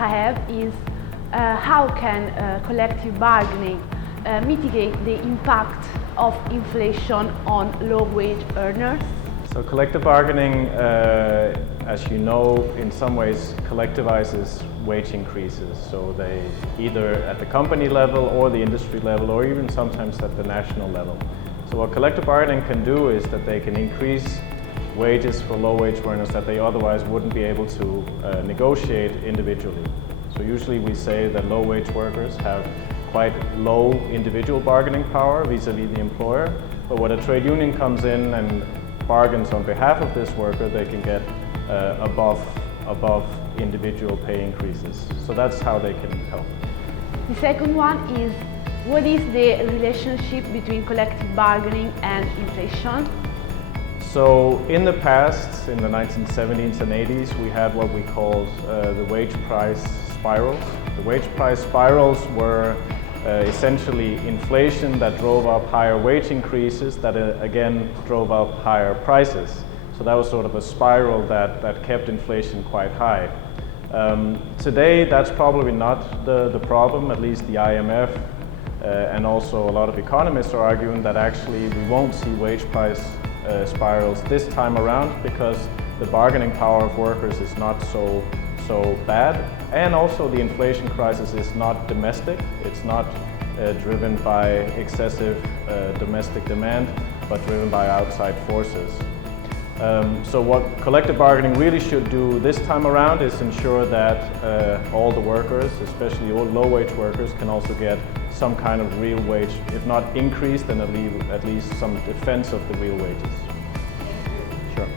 I have is how can collective bargaining mitigate the impact of inflation on low-wage earners? So collective bargaining, as you know, in some ways collectivizes wage increases. So they either at the company level or the industry level or even sometimes at the national level. So what collective bargaining can do is that they can increase wages for low-wage earners that they otherwise wouldn't be able to negotiate individually. So usually we say that low-wage workers have quite low individual bargaining power vis-a-vis the employer, but when a trade union comes in and bargains on behalf of this worker, they can get above individual pay increases. So that's how they can help. The second one is, what is the relationship between collective bargaining and inflation? So in the past, in the 1970s and 80s, we had what we called the wage price spirals. The wage price spirals were essentially inflation that drove up higher wage increases that again drove up higher prices. So that was sort of a spiral that kept inflation quite high. Today that's probably not the problem, at least the IMF and also a lot of economists are arguing that actually we won't see wage price spirals this time around because the bargaining power of workers is not so bad, and also the inflation crisis is not domestic. It's not driven by excessive domestic demand, but driven by outside forces. So what collective bargaining really should do this time around is ensure that all the workers, especially all low-wage workers, can also get some kind of real wage, if not increased, then at least some defense of the real wages. Sure.